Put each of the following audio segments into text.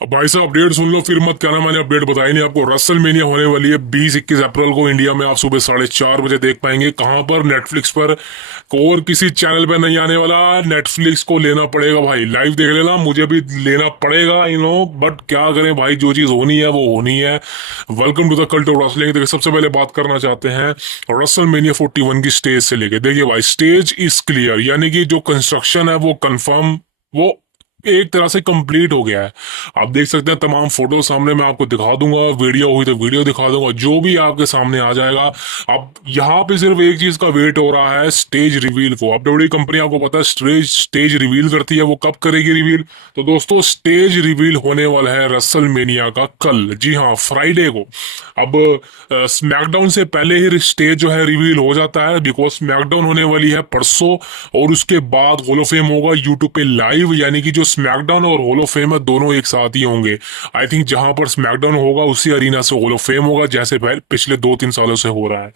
अब भाई साहब अपडेट सुन लो, फिर मत कहना मैंने अपडेट बताई नहीं आपको। रसल मेनिया होने वाली है 20-21 अप्रैल को इंडिया में। आप सुबह 4:30 बजे देख पाएंगे। कहां पर? नेटफ्लिक्स पर। और किसी चैनल पे नहीं आने वाला। नेटफ्लिक्स को लेना पड़ेगा भाई, लाइव देख लेना। मुझे भी लेना पड़ेगा बट क्या करें भाई, जो चीज होनी है वो होनी है। Welcome to the cult of wrestling. देखिए, सबसे पहले बात करना चाहते हैं रसल मेनिया 41 की स्टेज से लेके। देखिए भाई, स्टेज इज क्लियर, यानी कि जो कंस्ट्रक्शन है वो कंफर्म, वो एक तरह से कंप्लीट हो गया है। आप देख सकते हैं तमाम फोटो सामने, मैं आपको दिखा दूंगा। वीडियो हुई तो वीडियो दिखा दूंगा, जो भी आपके सामने आ जाएगा। अब यहाँ पे सिर्फ एक चीज का वेट हो रहा है, स्टेज रिवील को। अब बड़ी कंपनी आपको पता है स्टेज रिवील करती है, वो कब करेगी रिवील? तो दोस्तों, स्टेज रिवील होने वाला है रसल मेनिया का कल, जी हाँ, फ्राइडे को। अब स्मैकडाउन से पहले ही स्टेज जो है रिवील हो जाता है, बिकॉज स्मैकडाउन होने वाली है परसों। और उसके बाद हॉल ऑफ फेम होगा यूट्यूब पे लाइव, यानी कि जो स्मैकडाउन और हॉल ऑफ फेम है दोनों एक साथ ही होंगे। आई थिंक जहां पर स्मैकडाउन होगा उसी अरीना से हॉल ऑफ फेम होगा, जैसे पिछले 2-3 सालों से हो रहा है।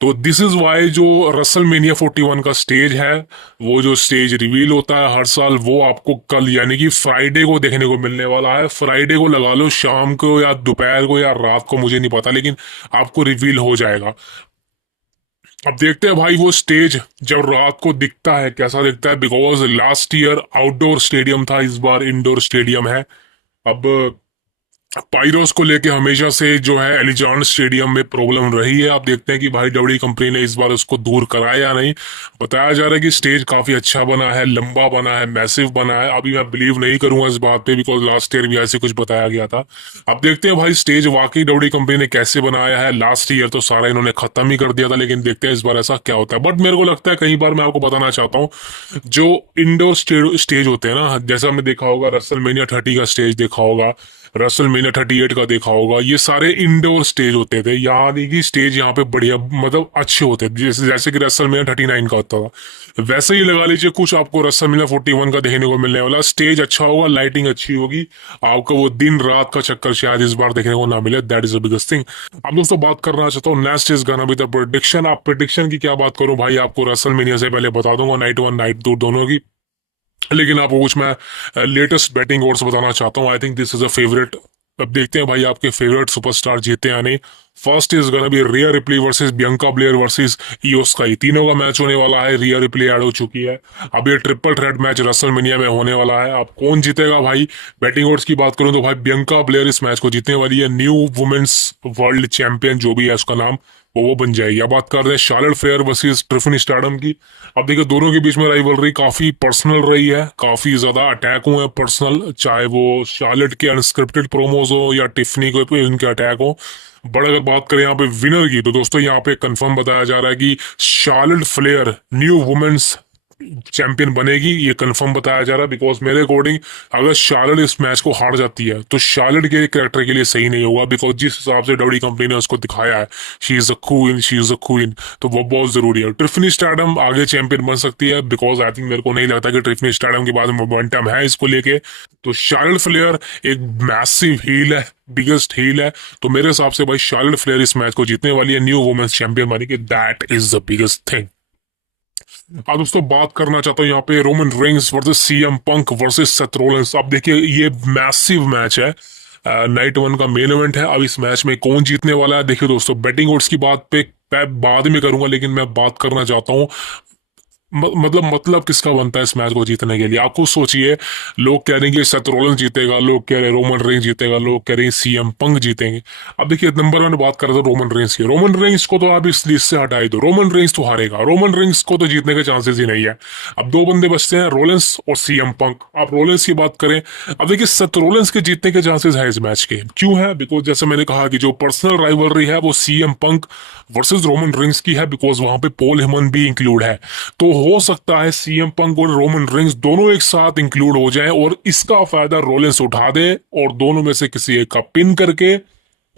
तो दिस इज वाई जो रसल मेनिया 41 का स्टेज है, वो जो स्टेज रिवील होता है हर साल, वो आपको कल यानी कि फ्राइडे को देखने को मिलने वाला है। फ्राइडे को लगा लो, शाम को या दोपहर को या रात को, मुझे नहीं पता, लेकिन आपको रिवील हो जाएगा। अब देखते हैं भाई वो स्टेज जब रात को दिखता है कैसा दिखता है, because last year outdoor stadium था, इस बार इंडोर स्टेडियम है। अब पाइरोस को लेके हमेशा से जो है एलिजान स्टेडियम में प्रॉब्लम रही है। आप देखते हैं कि भाई डब्ल्यू कंपनी ने इस बार उसको दूर कराया या नहीं। बताया जा रहा है कि स्टेज काफी अच्छा बना है, लंबा बना है, मैसिव बना है। अभी मैं बिलीव नहीं करूंगा इस बात पे, बिकॉज लास्ट ईयर भी ऐसे कुछ बताया गया था। अब देखते हैं भाई स्टेज वाकई डब्ल्यू कंपनी ने कैसे बनाया है। लास्ट ईयर तो सारा इन्होंने खत्म ही कर दिया था, लेकिन देखते हैं इस बार ऐसा क्या होता है। बट मेरे को लगता है, कई बार मैं आपको बताना चाहता हूँ, जो इंडोर स्टेज होते हैं ना, जैसा हमने देखा होगा रसल मेनिया 30 का स्टेज देखा होगा, रसल मेनिया 38 का देखा होगा, ये सारे इंडोर स्टेज होते थे। यानी कि स्टेज यहाँ पे बढ़िया, मतलब अच्छे होते थे, जैसे जैसे कि रसल मेनिया 39 का होता था, वैसे ही लगा लीजिए कुछ आपको रसल मेनिया 41 का देखने को मिलने वाला। स्टेज अच्छा होगा, लाइटिंग अच्छी होगी, आपको वो दिन रात का चक्कर शायद इस बार देखने को ना मिले। That is the biggest thing. अब दोस्तों बात करना चाहता हूँ नेक्स्ट इज गाना बी द प्रेडिक्शन। आप प्रेडिक्शन की क्या बात करूं भाई, आपको रसल मेनिया से पहले बता दूंगा नाइट 1 नाइट 2 दोनों की। लेकिन आपको कुछ मैं लेटेस्ट बैटिंग ओड्स बताना चाहता हूँ। I think this is a favourite. अब देखते हैं भाई आपके फेवरेट सुपरस्टार जीते या नहीं। First is gonna be Riya replay versus Bianca Blair versus इयो स्काई। तीनों का मैच होने वाला है। रिया रिप्ली ऐड हो चुकी है। अब ये ट्रिपल थ्रेट मैच रसलमेनिया में होने वाला है। अब कौन जीतेगा भाई? बैटिंग ओड्स की बात करूं तो भाई बियंका ब्लेयर इस मैच को जीतने वाली है। न्यू वुमेन्स वर्ल्ड चैंपियन जो भी है उसका नाम, वो बन जाएगी। अब बात कर रहे हैं शार्लेट फेयर वर्सेस ट्रिफनी स्टैडम की। अब देखिए दोनों के बीच में राइवलरी काफी पर्सनल रही है, काफी ज्यादा अटैक हुए हैं पर्सनल, चाहे वो शार्लेट के अनस्क्रिप्टेड प्रोमोज हो या टिफनी को इनके अटैक हो। बट अगर बात करें यहाँ पे विनर की, तो दोस्तों यहाँ पे कंफर्म बताया जा रहा है कि Charlotte Flair new women's champion बनेगी। ये कंफर्म बताया जा रहा है, बिकॉज मेरे अकॉर्डिंग अगर शार्लेट इस मैच को हार जाती है तो शार्लेट के कैरेक्टर के लिए सही नहीं होगा। बिकॉज जिस हिसाब से डब्ल्यू कंपनी ने उसको दिखाया है, she is a queen, she is a queen, तो वो बहुत जरूरी है। ट्रिफनी स्टैडम आगे चैंपियन बन सकती है, बिकॉज आई थिंक, मेरे को नहीं लगता कि ट्रिफनी स्टैडम के बाद मोमेंटम है इसको लेके। तो शार्लेट फ्लेयर एक मैसिव हील है, बिगेस्ट हील है। तो मेरे हिसाब से भाई शार्लेट फ्लेयर इस मैच को जीतने वाली है, न्यू वुमेन्स चैंपियन बनेगी। That is the biggest thing. अब दोस्तों बात करना चाहता हूँ यहाँ पे Roman Reigns versus CM Punk versus Seth Rollins. अब देखिए ये मैसिव मैच है, नाइट 1 का मेन इवेंट है। अब इस मैच में कौन जीतने वाला है? देखिए दोस्तों, बेटिंग ओड्स की बात पे मैं बाद में करूंगा, लेकिन मैं बात करना चाहता हूँ मतलब किसका बनता है इस मैच को जीतने के लिए। आप खुद सोचिए, लोग कह रहे हैं कि सेथ रोलिंस जीतेगा, लोग कह रहे हैं रोमन रेंस जीतेगा, लोग कह रहे हैं सीएम पंक जीतेंगे। अब देखिए नंबर 1 बात कर रहे थे रोमन रेंस की। रोमन रेंस को तो आप इस लिस्ट से हटा ही दो, रोमन रेंस तो हारेगा, रोमन रेंस को तो जीतने के चांसेस ही नहीं है। अब दो बंदे बचते हैं, रोलेंस और सीएम पंक। आप रोलेंस की बात करें, अब देखिए सेथ रोलेंस के जीतने के चांसेस है इस मैच के। क्यों है? बिकॉज जैसे मैंने कहा कि जो पर्सनल राइवलरी है वो CM Punk versus Roman Reigns की है, बिकॉज वहां पे पॉल हेमन भी इंक्लूड है। तो हो सकता है सीएम पंक और रोमन रेंस दोनों एक साथ इंक्लूड हो जाएं और इसका फायदा रोलेंस उठा दे और दोनों में से किसी एक का पिन करके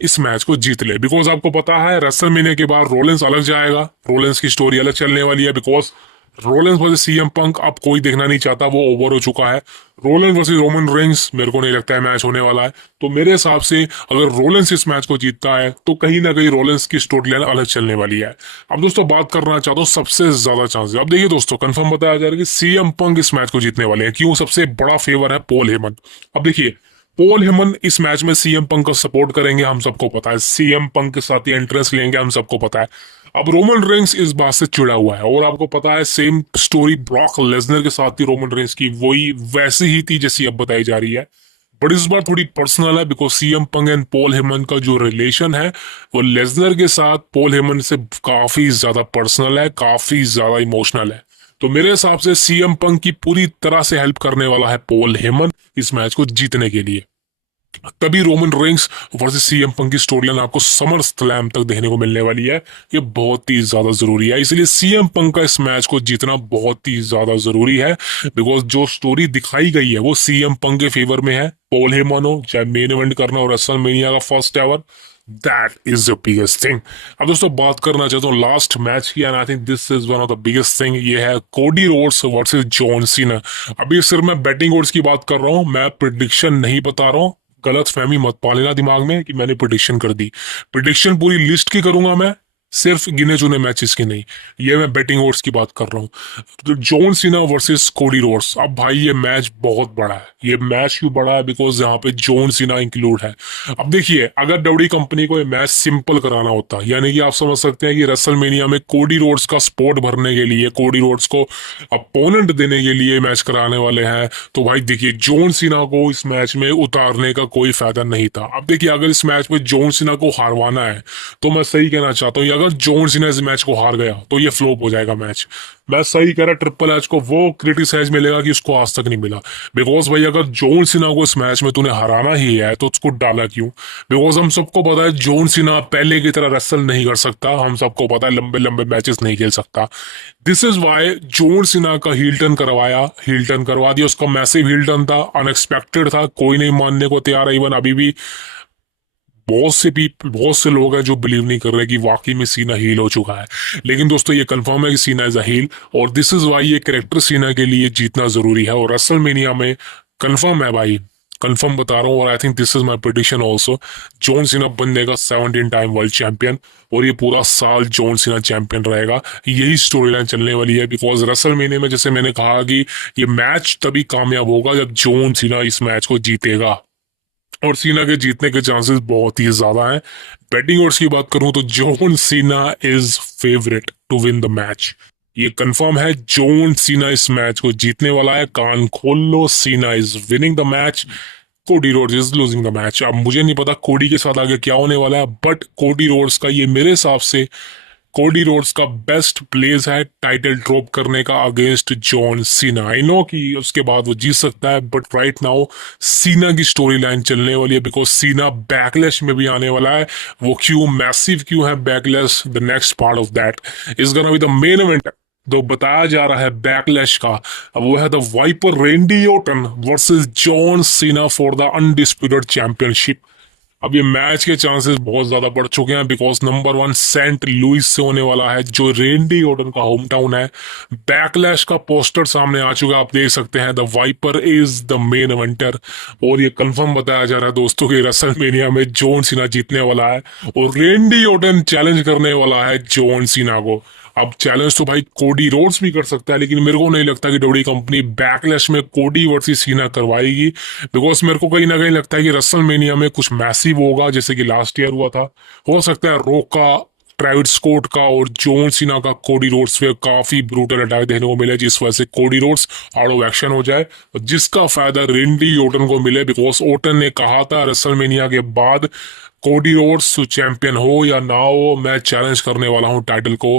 इस मैच को जीत ले। बिकॉज आपको पता है रेसल महीने के बाद रोलेंस अलग जाएगा, रोलेंस की स्टोरी अलग चलने वाली है। बिकॉज रोलेंस वर्सेस सीएम पंक अब कोई देखना नहीं चाहता, वो ओवर हो चुका है। रोलेंस वर्सेस रोमन रेंस मेरे को नहीं लगता है मैच होने वाला है। तो मेरे हिसाब से अगर रोलेंस इस मैच को जीतता है तो कहीं ना कहीं रोलेंस की स्टोरी लाइन अलग चलने वाली है। अब दोस्तों बात करना चाहता हूँ सबसे ज्यादा चांसेस। अब देखिए दोस्तों, कंफर्म बताया जा रहा है कि सीएम पंक इस मैच को जीतने वाले हैं। क्यों? सबसे बड़ा फेवर है पॉल हेमन। अब देखिए पॉल हेमन इस मैच में सीएम पंक को सपोर्ट करेंगे, हम सबको पता है। सीएम पंक के साथ ही एंट्रेंस लेंगे, हम सबको पता है। अब रोमन रेंस इस बात से चिड़ा हुआ है, और आपको पता है सेम स्टोरी ब्रॉक लेसनर के साथ थी रोमन रेंस की, वही वैसी ही थी जैसी अब बताई जा रही है। बट इस बार थोड़ी पर्सनल है, because CM Punk and Paul Heyman का जो रिलेशन है वो लेसनर के साथ पॉल हेमन से काफी ज्यादा पर्सनल है, काफी ज्यादा इमोशनल है। तो मेरे हिसाब से सीएम पंक की पूरी तरह से हेल्प करने वाला है पॉल हेमन इस मैच को जीतने के लिए। तभी Roman Reigns versus CM Punk की स्टोरी लाइन आपको समर स्लैम तक देखने को मिलने वाली है। ये बहुत ही ज्यादा जरूरी है, इसलिए सीएम पंक का इस मैच को जीतना बहुत ही ज्यादा जरूरी है। बिकॉज जो स्टोरी दिखाई गई है वो सीएम पंक के फेवर में है। पॉल हेमन हो चाहे मेन इवेंट करना हो रेसलमेनिया का first ever, that is the biggest thing. अब दोस्तों बात करना चाहता हूँ लास्ट मैच की, and I think this is one of the biggest thing. ये है कोडी रोड्स वर्सेस जॉन सीना। अभी सिर्फ मैं बैटिंग ओड्स की बात कर रहा हूँ, मैं प्रिडिक्शन नहीं बता रहा हूँ। गलत फहमी मत पा लेना दिमाग में कि मैंने प्रिडिक्शन कर दी। प्रिडिक्शन पूरी लिस्ट की करूंगा मैं, सिर्फ गिने चुने मैचेस की नहीं। ये मैं बैटिंग ओड्स की बात कर रहा हूँ। तो John Cena versus Cody Rhodes, अब भाई ये मैच बहुत बड़ा है। ये मैच क्यों बड़ा है? बिकॉज यहाँ पे जॉन सीना इंक्लूड है। अब देखिए, अगर डब्ल्यूडब्ल्यूई कंपनी को ये मैच सिंपल कराना होता, यानी कि आप समझ सकते हैं कि रेसलमेनिया में कोडी रोड्स का स्पॉट भरने के लिए, कोडी रोड्स को अपोनेंट देने के लिए मैच कराने वाले हैं, तो भाई देखिए जॉन सीना को इस मैच में उतारने का कोई फायदा नहीं था। अब देखिए, अगर इस मैच में जॉन सीना को हारवाना है तो मैं सही कहना चाहता हूँ, अगर जॉन सीना इस मैच को हार गया तो ये फ्लॉप हो जाएगा मैच। मैं सही कह रहा, ट्रिपल एच को वो क्रिटिसाइज मिलेगा कि उसको आज तक नहीं मिला। बिकॉज भाई अगर जॉन सीना को इस मैच में तूने हराना ही है तो उसको डाला क्यों? बिकॉज हम सबको पता है जॉन सीना पहले की तरह रेसल नहीं कर सकता, हम सबको पता है लंबे लंबे मैचेस नहीं खेल सकता। This is why John Cena का हील टर्न करवाया, हील टर्न करवा दिया। उसका मैसिव हील टर्न था, अनएक्सपेक्टेड था, कोई नहीं मानने को तैयार है। इवन अभी भी बहुत से लोग हैं जो बिलीव नहीं कर रहे कि वाकई में सीना हील हो चुका है। लेकिन दोस्तों ये कंफर्म है कि सीना इज अ हील, और दिस इज वाई ये कैरेक्टर सीना के लिए जीतना जरूरी है। और रेसलमेनिया में कंफर्म है भाई, कंफर्म बता रहा हूँ। और I think this is my prediction also, John Cena बनेगा 17 टाइम वर्ल्ड चैंपियन, और ये पूरा साल जॉन सीना चैंपियन रहेगा। यही स्टोरी लाइन चलने वाली है। बिकॉज रेसलमेनिया में जैसे मैंने कहा कि ये मैच तभी कामयाब होगा जब जॉन सीना इस मैच को जीतेगा, और सीना के जीतने के चांसेस बहुत ही ज्यादा हैं। बैटिंग ओड्स की बात करूं तो John Cena is favourite to win the match. ये कंफर्म है, जॉन सीना इस मैच को जीतने वाला है। कान खोल लो, सीना is winning the match, Cody Rhodes is losing the match. अब मुझे नहीं पता कोडी के साथ आगे क्या होने वाला है, बट कोडी रोड्स का ये मेरे हिसाब से कोडी रोड्स का बेस्ट प्लेस है टाइटल ड्रॉप करने का against John Cena. I know कि उसके बाद वो जीत सकता है, बट राइट नाउ सीना की स्टोरी लाइन चलने वाली है। बिकॉज सीना बैकलैश में भी आने वाला है। वो क्यों मैसिव क्यों है backlash, the next part of that is gonna be the main event जो बताया जा रहा है बैकलैश का। अब वो है the viper Randy Orton versus John Cena for the undisputed championship. अब ये मैच के चांसेस बहुत ज्यादा बढ़ चुके हैं, बिकॉज नंबर 1 सेंट लुइस से होने वाला है, जो रेंडी ऑर्टन का होम टाउन है। बैकलैश का पोस्टर सामने आ चुका है, आप देख सकते हैं, the viper is the main eventer. और ये कंफर्म बताया जा रहा है दोस्तों कि रेसलमेनिया में जॉन सीना जीतने वाला है, और रेंडी ऑर्टन चैलेंज करने वाला है जॉन सीना को। अब चैलेंज तो भाई कोडी रोड्स भी कर सकता है, लेकिन मेरे को नहीं लगता कि डब्ल्यूडब्ल्यूई कंपनी बैकलैश में कोडी वर्सेस सीना करवाएगी। बिकॉज मेरे को कहीं ना कहीं लगता है कि रेसलमेनिया में कुछ मैसिव होगा, जैसे कि लास्ट ईयर हुआ था। हो सकता है रोका, ट्रेविस स्कॉट का और जॉन सीना का कोडी रोड्स पे काफी ब्रूटल अटैक देखने को मिले, जिस वजह से Cody Rhodes out of action हो जाए, जिसका फायदा रेंडी ओटन को मिले। बिकॉज ओटन ने कहा था रेसलमेनिया के बाद कोडी रोड्स चैंपियन हो या ना हो, मैं चैलेंज करने वाला हूँ टाइटल को।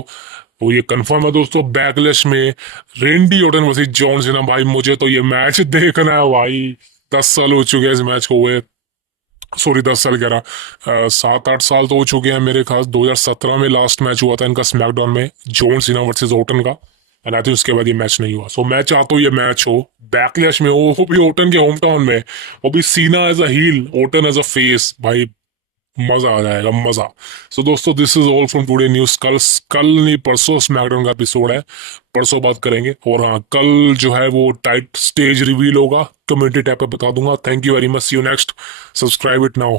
वो ये कंफर्म है दोस्तों, बैकलैश में रेंडी ओटन वर्सेस जॉन सीना। भाई मुझे तो ये मैच देखना है भाई। 10 साल हो चुके हैं इस मैच को हुए, सॉरी 10 साल कह रहा, 7-8 साल तो हो चुके हैं मेरे खास। 2017 में लास्ट मैच हुआ था इनका स्मैकडाउन में, जॉन सीना वर्सेस ओटन का, एंड आई थिंक उसके बाद ये मैच नहीं हुआ। सो मैं चाहता हूँ ये मैच हो बैकलैश में, वो भी ओटन के होम टाउन में, वो भी Cena as a heel, Orton as a face. भाई मजा आ जाएगा, मजा। सो दोस्तों this is all from today news. कल नहीं परसों स्मैकडाउन का एपिसोड है, परसों बात करेंगे। और हाँ, कल जो है वो टाइट स्टेज रिवील होगा, कम्युनिटी टैब पे बता दूंगा। Thank you very much, see you next, subscribe it now.